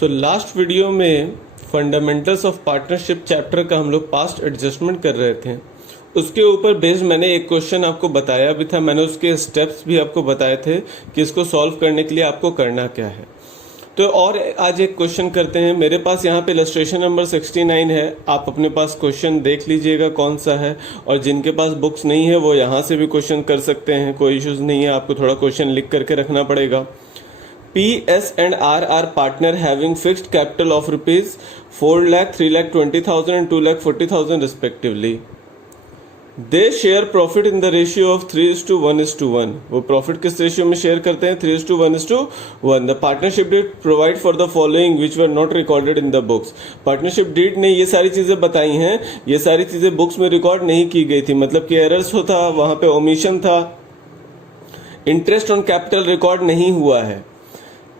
So last video में fundamentals of partnership chapter का हम लोग पास्ट एडजस्टमेंट कर रहे थे। उसके ऊपर बेस्ड मैंने एक क्वेश्चन आपको बताया भी था, मैंने उसके स्टेप्स भी आपको बताए थे कि इसको सॉल्व करने के लिए आपको करना क्या है। तो और आज एक क्वेश्चन करते हैं। मेरे पास यहाँ पे इलस्ट्रेशन नंबर 69 है, आप अपने पास क्वेश्चन देख लीजिएगा कौन सा है, और जिनके पास बुक्स नहीं है वो यहाँ से भी क्वेश्चन कर सकते हैं, कोई इश्यूज नहीं है। आपको थोड़ा क्वेश्चन लिख करके रखना पड़ेगा। P, S and R are partner having fixed capital of rupees 4 lakh, 3 lakh 20,000 and 2 lakh 40,000 respectively. They share profit in the ratio of 3:1:1. वो प्रॉफिट किस रेशियो में शेयर करते हैं? 3:1:1. The partnership deed provide for the following which were not recorded in the books. Partnership deed ने ये सारी चीजें बताई हैं, ये सारी चीजें बुक्स में रिकॉर्ड नहीं की गई थी, मतलब कि एरर्स होता, वहां पे ओमिशन था। इंटरेस्ट ऑन कैपिटल रिकॉर्ड नहीं हुआ है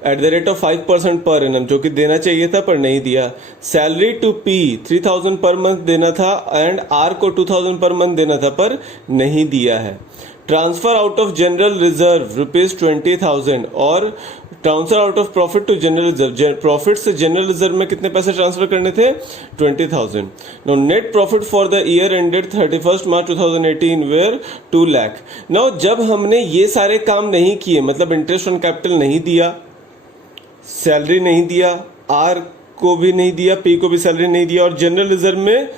at the rate of 5% per annum, जो कि देना चाहिए था पर नहीं दिया। Salary to P 3,000 per month देना था एंड आर को 2,000 पर मंथ देना था पर नहीं दिया है। Transfer out of general reserve rupees 20,000 और transfer out of profit to general reserve, profit से जनरल रिजर्व में कितने पैसे ट्रांसफर करने थे? 20,000। Now net profit for the year ended 31 March 2018 were 2 lakh. Now जब हमने ये सारे काम नहीं किए, मतलब इंटरेस्ट ऑन कैपिटल नहीं दिया, सैलरी नहीं दिया, आर को भी नहीं दिया, पी को भी सैलरी नहीं दिया, और जनरल रिजर्व में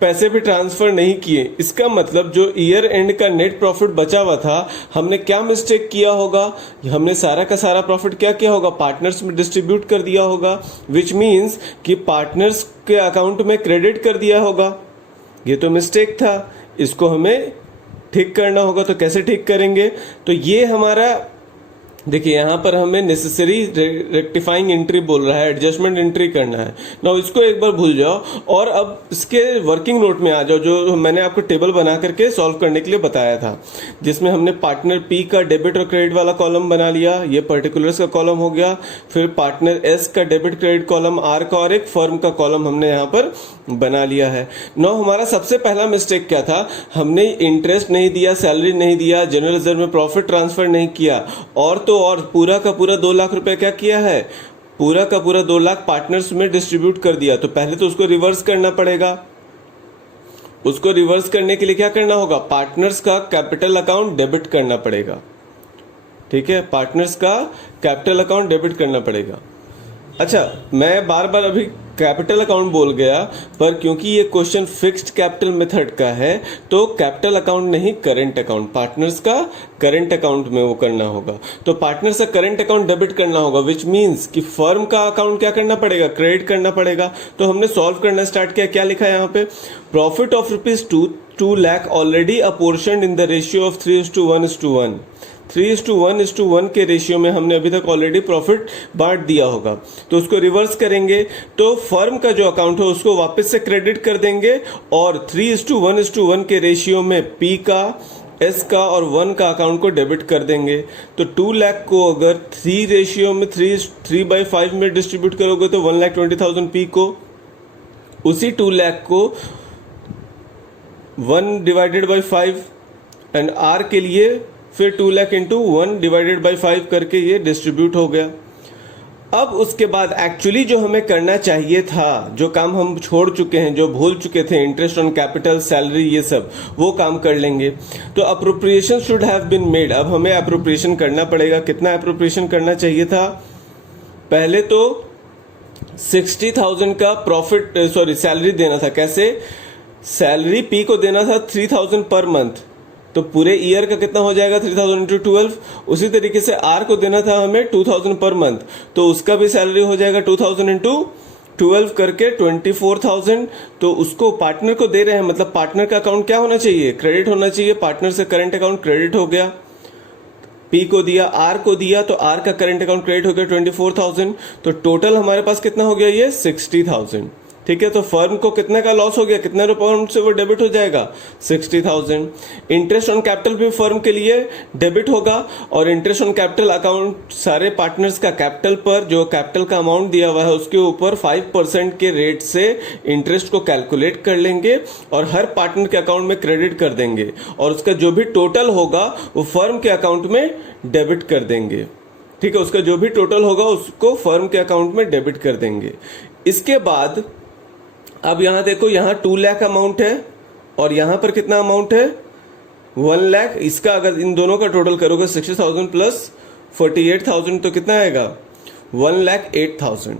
पैसे भी ट्रांसफर नहीं किए, इसका मतलब जो ईयर एंड का नेट प्रॉफिट बचा हुआ था, हमने क्या मिस्टेक किया होगा? हमने सारा का सारा प्रॉफिट क्या किया होगा? पार्टनर्स में डिस्ट्रीब्यूट कर दिया होगा, विच मीन्स कि पार्टनर्स के अकाउंट में क्रेडिट कर दिया होगा। ये तो मिस्टेक था, इसको हमें ठीक करना होगा। तो कैसे ठीक करेंगे? तो ये हमारा देखिए, यहां पर हमें नेसेसरी रेक्टिफाइंग एंट्री बोल रहा है, एडजस्टमेंट एंट्री करना है ना। इसको एक बार भूल जाओ और अब इसके वर्किंग नोट में आ जाओ, जो मैंने आपको टेबल बना करके सॉल्व करने के लिए बताया था, जिसमें हमने पार्टनर पी का डेबिट और क्रेडिट वाला कॉलम बना लिया, ये पर्टिकुलर्स का कॉलम हो गया। फिर पार्टनर एस का डेबिट क्रेडिट कॉलम, आर का, और एक फर्म का कॉलम हमने यहाँ पर बना लिया है। नो, हमारा सबसे पहला मिस्टेक क्या था? हमने इंटरेस्ट नहीं दिया, सैलरी नहीं दिया, जनरल रिजर्व में प्रॉफिट ट्रांसफर नहीं किया, और तो और पूरा का पूरा 2 लाख रुपए क्या किया है? पूरा का पूरा 2 लाख पार्टनर्स में डिस्ट्रीब्यूट कर दिया। तो पहले तो उसको रिवर्स करना पड़ेगा। उसको रिवर्स करने के लिए क्या करना होगा? पार्टनर्स का कैपिटल अकाउंट डेबिट करना पड़ेगा। ठीक है, पार्टनर्स का कैपिटल अकाउंट डेबिट करना पड़ेगा। अच्छा, मैं बार बार अभी कैपिटल अकाउंट बोल गया, पर क्योंकि ये क्वेश्चन फिक्स्ड कैपिटल मेथड का है तो कैपिटल अकाउंट नहीं, करंट अकाउंट, पार्टनर्स का करंट अकाउंट में वो करना होगा। तो पार्टनर्स का करंट अकाउंट डेबिट करना होगा, विच मीन्स कि फर्म का अकाउंट क्या करना पड़ेगा? क्रेडिट करना पड़ेगा। तो हमने सॉल्व करना स्टार्ट किया। क्या लिखा है यहाँ पे? Profit of rupees 2 lakh already apportioned in the ratio of 3:1:1। 3:1:1 के रेशियो में हमने अभी तक ऑलरेडी प्रॉफिट बांट दिया होगा। तो उसको रिवर्स करेंगे तो फर्म का जो अकाउंट है उसको वापस से क्रेडिट कर देंगे, और 3:1:1 के रेशियो में पी का, एस का और 1 का अकाउंट को डेबिट कर देंगे। तो 2 लाख को अगर 3 रेशियो में 3/5 में डिस्ट्रीब्यूट करोगे तो 1,20,000 पी को, उसी 2 लाख को 1/5 एंड आर के लिए फिर 2 लाख इंटू 1/5 करके ये डिस्ट्रीब्यूट हो गया। अब उसके बाद एक्चुअली जो हमें करना चाहिए था, जो काम हम छोड़ चुके हैं, जो भूल चुके थे, इंटरेस्ट ऑन कैपिटल, सैलरी, ये सब वो काम कर लेंगे। तो appropriation should have been made. अब हमें अप्रोप्रिएशन करना पड़ेगा। कितना अप्रोप्रिएशन करना चाहिए था? पहले तो 60,000 का प्रॉफिट सैलरी देना था। कैसे? सैलरी पी को देना था 3,000 पर मंथ, तो पूरे ईयर का कितना हो जाएगा? 3,000 इंटू 12। उसी तरीके से आर को देना था हमें 2,000 पर मंथ, तो उसका भी सैलरी हो जाएगा 2,000 इंटू 12 करके 24,000। तो उसको पार्टनर को दे रहे हैं, मतलब पार्टनर का अकाउंट क्या होना चाहिए? क्रेडिट होना चाहिए। पार्टनर से करंट अकाउंट क्रेडिट हो गया। पी को दिया, आर को दिया, तो आर का करंट अकाउंट क्रेडिट हो गया 24,000। तो टोटल हमारे पास कितना हो गया? ये 60,000। ठीक है, तो फर्म को कितने का लॉस हो गया? कितने रुपए से वो डेबिट हो जाएगा? 60,000। इंटरेस्ट ऑन कैपिटल भी फर्म के लिए डेबिट होगा, और इंटरेस्ट ऑन कैपिटल अकाउंट सारे पार्टनर्स का कैपिटल पर, जो कैपिटल का अमाउंट दिया हुआ है उसके ऊपर 5% के रेट से इंटरेस्ट को कैलकुलेट कर लेंगे और हर पार्टनर के अकाउंट में क्रेडिट कर देंगे, और उसका जो भी टोटल होगा वो फर्म के अकाउंट में डेबिट कर देंगे। ठीक है, उसका जो भी टोटल होगा उसको फर्म के अकाउंट में डेबिट कर देंगे। इसके बाद अब यहां देखो, यहां 2 लाख अमाउंट है और यहां पर कितना अमाउंट है 1 लाख। इसका अगर इन दोनों का टोटल करोगे 60,000 प्लस 48,000 तो कितना आएगा 1,08,000।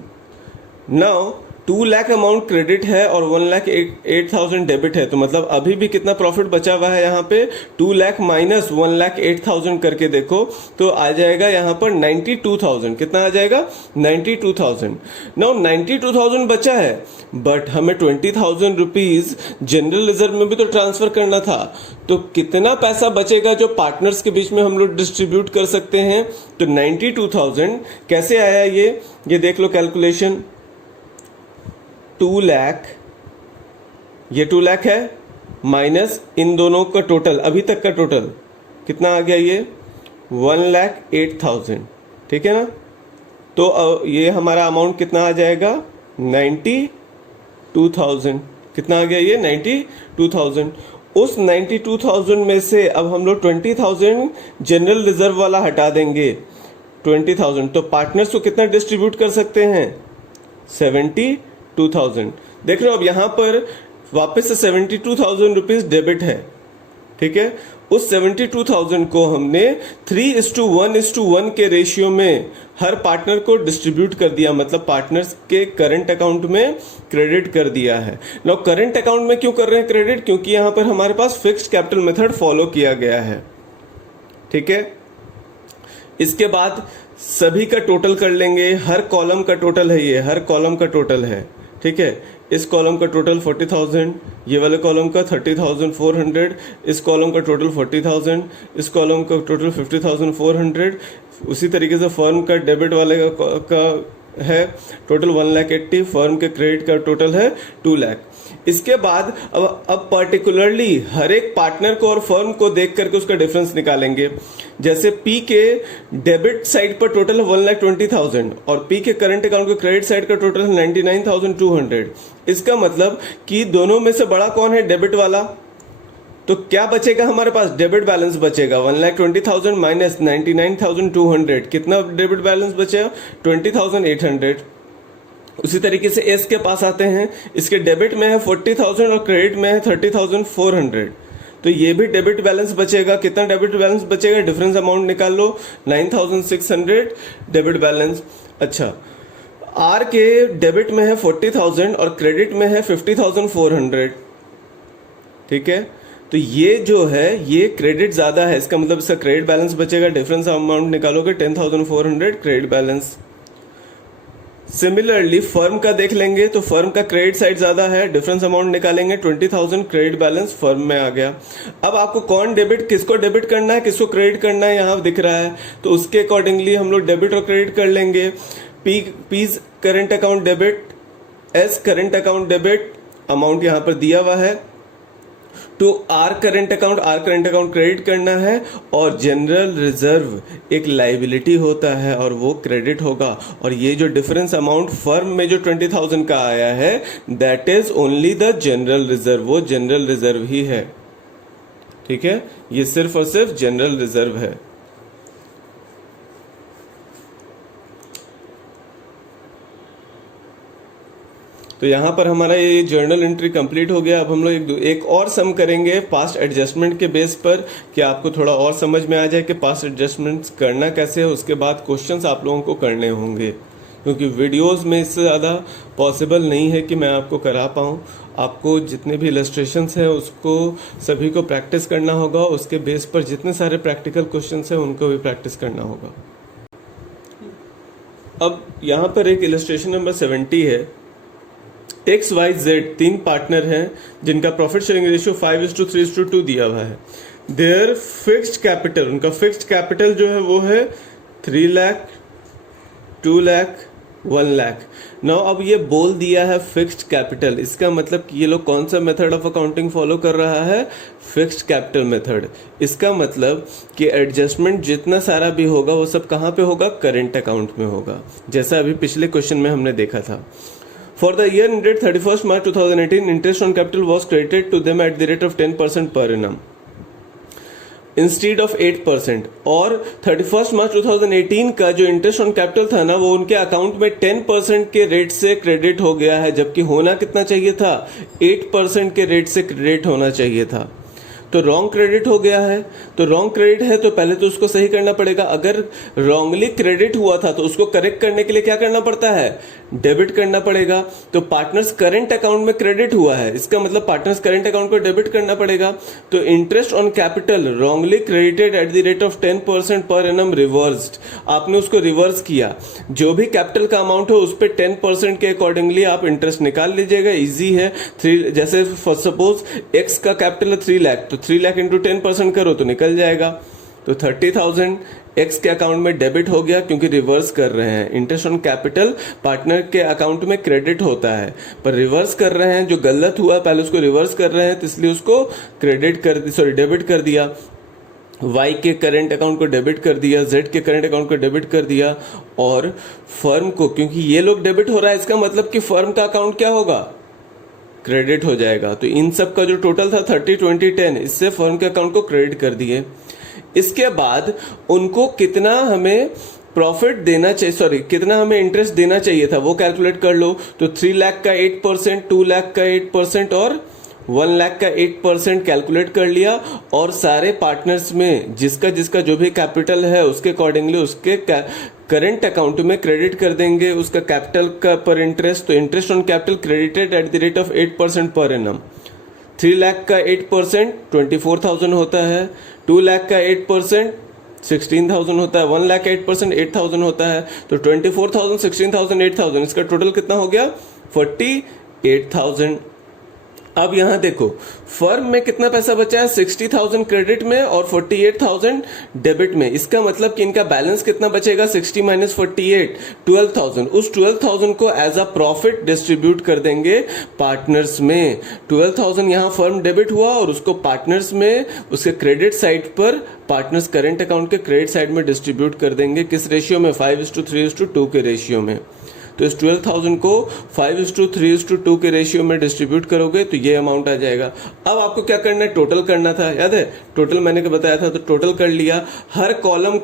नाउ 2 लाख अमाउंट क्रेडिट है और 1,08,000 डेबिट है, तो मतलब अभी भी कितना प्रॉफिट बचा हुआ है यहाँ पे 2 लाख माइनस 1,08,000 करके देखो तो आ जाएगा यहाँ पर 92,000। कितना आ जाएगा 92,000। नाउ 92,000 बचा है, बट हमें 20,000 रुपीज जनरल रिजर्व में भी तो ट्रांसफर करना था, तो कितना पैसा बचेगा जो पार्टनर्स के बीच में हम लोग डिस्ट्रीब्यूट कर सकते हैं। तो 92,000 कैसे आया ये देख लो कैलकुलेशन। 2 लाख, ये 2 लाख है माइनस इन दोनों का टोटल, अभी तक का टोटल कितना आ गया ये 1,08,000, ठीक है ना। तो ये हमारा अमाउंट कितना आ जाएगा 92,000। कितना आ गया ये 92,000। उस 92,000 में से अब हम लोग 20,000 जनरल रिजर्व वाला हटा देंगे 20,000, तो पार्टनर्स को कितना डिस्ट्रीब्यूट कर सकते हैं 72,000। देख रहे हो अब यहां पर वापस से 72,000 रुपीज डेबिट है, ठीक है। उस 72,000 को हमने 3:1:1 के रेशियो में हर पार्टनर को डिस्ट्रीब्यूट कर दिया, मतलब पार्टनर्स के करंट अकाउंट में क्रेडिट कर दिया है। नाउ करंट अकाउंट में क्यों कर रहे हैं क्रेडिट, क्योंकि यहां पर हमारे पास फिक्स्ड कैपिटल मेथड फॉलो किया गया है, ठीक है। इसके बाद सभी का टोटल कर लेंगे, हर कॉलम का टोटल है, ये हर कॉलम का टोटल है, ठीक है। इस कॉलम का टोटल 40,000, ये वाले कॉलम का 30,400, इस कॉलम का टोटल 40,000, इस कॉलम का टोटल 50,400। उसी तरीके से फर्म का डेबिट वाले का है टोटल 1,80,000, फर्म के क्रेडिट का टोटल है 2 लाख। इसके बाद अब पर्टिकुलरली हर एक पार्टनर को और फर्म को देख करके उसका डिफरेंस निकालेंगे। जैसे पी के डेबिट साइड पर टोटल है 1,20,000 और पी के करंट अकाउंट के क्रेडिट साइड का टोटल है 99,200। इसका मतलब कि दोनों में से बड़ा कौन है डेबिट वाला। तो क्या बचेगा हमारे पास डेबिट बैलेंस बचेगा 1,20,000 माइनस 99,200। कितना डेबिट बैलेंस बचेगा 20,800। उसी तरीके से एस के पास आते हैं, इसके डेबिट में है 40,000 और क्रेडिट में है 30,400, तो ये भी डेबिट बैलेंस बचेगा। कितना डेबिट बैलेंस बचेगा, डिफरेंस अमाउंट निकाल लो 9,600 डेबिट बैलेंस। अच्छा, आर के डेबिट में है 40,000 और क्रेडिट में है 50,400, ठीक है। तो ये जो है ये क्रेडिट ज्यादा है, इसका मतलब इसका क्रेडिट बैलेंस बचेगा, डिफरेंस अमाउंट निकालोगे 10,400 क्रेडिट बैलेंस। सिमिलरली फर्म का देख लेंगे तो फर्म का क्रेडिट साइड ज्यादा है, डिफरेंस अमाउंट निकालेंगे 20,000 क्रेडिट बैलेंस फर्म में आ गया। अब आपको कौन डेबिट, किसको डेबिट करना है किसको क्रेडिट करना है यहां दिख रहा है, तो उसके अकॉर्डिंगली हम लोग डेबिट और क्रेडिट कर लेंगे। P current account debit, S current account debit, amount यहां पर दिया हुआ है। To R current account credit करना है और जनरल रिजर्व एक लाइबिलिटी होता है और वो क्रेडिट होगा। और ये जो डिफरेंस अमाउंट फर्म में जो 20,000 का आया है that is only the general reserve, वो जनरल रिजर्व ही है, ठीक है। ये सिर्फ और सिर्फ जनरल रिजर्व है। तो यहां पर हमारा ये जर्नल एंट्री कंप्लीट हो गया। अब हम लोग एक और सम करेंगे पास्ट एडजस्टमेंट के बेस पर कि आपको थोड़ा और समझ में आ जाए कि पास्ट एडजस्टमेंट्स करना कैसे है। उसके बाद क्वेश्चंस आप लोगों को करने होंगे, क्योंकि वीडियोस में इससे ज़्यादा पॉसिबल नहीं है कि मैं आपको करा पाऊँ। आपको जितने भी इलस्ट्रेशंस हैं उसको सभी को प्रैक्टिस करना होगा, उसके बेस पर जितने सारे प्रैक्टिकल क्वेश्चंस हैं उनको भी प्रैक्टिस करना होगा। अब यहाँ पर एक इलस्ट्रेशन नंबर 70 है। एक्स वाई जेड 3 पार्टनर हैं जिनका प्रॉफिट शेयरिंग रेशियो 5:3:2 दिया हुआ है। देयर फिक्स्ड कैपिटल, उनका फिक्स्ड कैपिटल जो है वो है 3 लाख, 2 लाख, 1 लाख। नाउ अब ये बोल दिया है फिक्स्ड कैपिटल, इसका मतलब कि ये लोग कौन सा मेथड ऑफ अकाउंटिंग फॉलो कर रहा है, फिक्स्ड कैपिटल मेथड। इसका मतलब कि एडजस्टमेंट जितना सारा भी होगा वो सब कहाँ पे होगा, करेंट अकाउंट में होगा, जैसा अभी पिछले क्वेश्चन में हमने देखा था। For the year ended 31st March 2018, interest on capital was credited to them at the rate of 10% per annum. Instead of 8%। और 31 मार्च 2018 का जो इंटरेस्ट ऑन कैपिटल था ना, वो उनके अकाउंट में 10% के रेट से क्रेडिट हो गया है, जबकि होना कितना चाहिए था, 8% के रेट से क्रेडिट होना चाहिए था। तो रॉन्ग क्रेडिट हो गया है। तो रॉन्ग क्रेडिट है तो पहले तो उसको सही करना पड़ेगा। अगर रॉन्गली क्रेडिट हुआ था तो उसको करेक्ट करने के लिए क्या करना पड़ता है, डेबिट करना पड़ेगा। तो पार्टनर्स करंट अकाउंट में क्रेडिट हुआ है, इसका मतलब पार्टनर्स करंट अकाउंट को डेबिट करना पड़ेगा। तो interest on capital wrongly credited at the rate of 10% per annum reversed, आपने उसको रिवर्स किया। जो भी कैपिटल का अमाउंट हो उस पर 10% के अकॉर्डिंगली आप इंटरेस्ट निकाल लीजिएगा, इजी है। जैसे सपोज एक्स का कैपिटल है 3 लाख, तो 3 लाख इंटू 10% करो तो निकल जाएगा। तो 30,000 एक्स के अकाउंट में डेबिट हो गया, क्योंकि रिवर्स कर रहे हैं। इंटरेस्ट ऑन कैपिटल पार्टनर के अकाउंट में क्रेडिट होता है, पर रिवर्स कर रहे हैं, जो गलत हुआ पहले उसको रिवर्स कर रहे हैं, तो इसलिए उसको डेबिट कर दिया। वाई के करंट अकाउंट को डेबिट कर दिया, जेड के करंट अकाउंट को डेबिट कर दिया, और फर्म को, क्योंकि ये लोग डेबिट हो रहा है, इसका मतलब कि फर्म का अकाउंट क्या होगा, क्रेडिट हो जाएगा। तो इन सब का जो टोटल था 30, 20, 10, इससे फर्म के अकाउंट को क्रेडिट कर दिए। इसके बाद उनको कितना हमें प्रॉफिट देना चाहिए, कितना हमें इंटरेस्ट देना चाहिए था वो कैलकुलेट कर लो। तो 3 लाख का 8%, 2 लाख का 8% और 1 लाख का 8% कैलकुलेट कर लिया। और सारे पार्टनर्स में जिसका जिसका जो भी कैपिटल है उसके अकॉर्डिंगली उसके करंट अकाउंट में क्रेडिट कर देंगे उसका कैपिटल का पर इंटरेस्ट। तो interest on capital credited at the rate of 8% per annum. 3 lakh का 8% 24,000 होता है, 2 लाख का 8% 16,000 होता है, 1 लाख का 8% 8,000 होता है। तो 24,000, 16,000, 8,000, इसका टोटल कितना हो गया, 48,000। अब यहां देखो फर्म में कितना पैसा बचा है, 60,000 क्रेडिट में और 48,000 डेबिट में। इसका मतलब कि इनका बैलेंस कितना बचेगा, 60 माइनस 48, 12,000। उस 12,000 को एज अ प्रॉफिट डिस्ट्रीब्यूट कर देंगे पार्टनर्स में। 12,000 यहां फर्म डेबिट हुआ और उसको पार्टनर्स में उसके क्रेडिट साइड पर, पार्टनर्स करंट अकाउंट के क्रेडिट साइड में डिस्ट्रीब्यूट कर देंगे। किस रेशियो में, 5:3:2 के रेशियो में। तो इस 12,000 को 5:3:2 के रेशियो में डिस्ट्रीब्यूट करोगे तो ये अमाउंट आ जाएगा। अब आपको क्या करना है, टोटल करना था, याद है टोटल मैंने क्या बताया था, तो टोटल कर लिया। हर कॉलम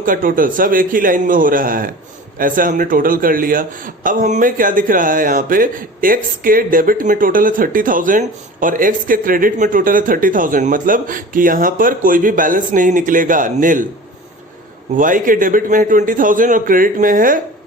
का टोटल सब एक ही लाइन में हो रहा है, ऐसा हमने टोटल कर लिया। अब हमें क्या दिख रहा है यहाँ पे, एक्स के डेबिट में टोटल है 30,000 और एक्स के क्रेडिट में टोटल है 30,000, मतलब कि यहाँ पर कोई भी बैलेंस नहीं निकलेगा, नील। वाई के डेबिट में है 20,000 और क्रेडिट में है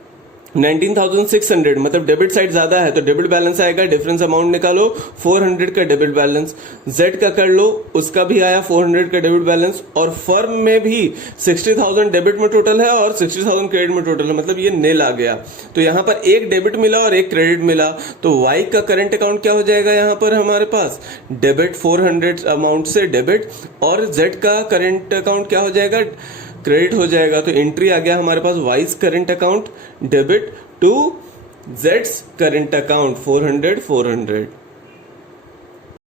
19,600, मतलब डेबिट साइड ज्यादा है तो डेबिट बैलेंस आएगा, डिफरेंस अमाउंट निकालो 400 का डेबिट बैलेंस। जेड का कर लो, उसका भी आया 400 का डेबिट बैलेंस। और फर्म में भी 60,000 डेबिट में टोटल है और 60,000 क्रेडिट में टोटल है, मतलब ये नील आ गया। तो यहाँ पर एक डेबिट मिला और एक क्रेडिट मिला। तो वाई का करंट अकाउंट क्या हो जाएगा, यहाँ पर हमारे पास डेबिट 400 अमाउंट से डेबिट, और जेड का करंट अकाउंट क्या हो जाएगा, क्रेडिट हो जाएगा। तो एंट्री आ गया हमारे पास wise current account debit to जेड्स करंट अकाउंट 400।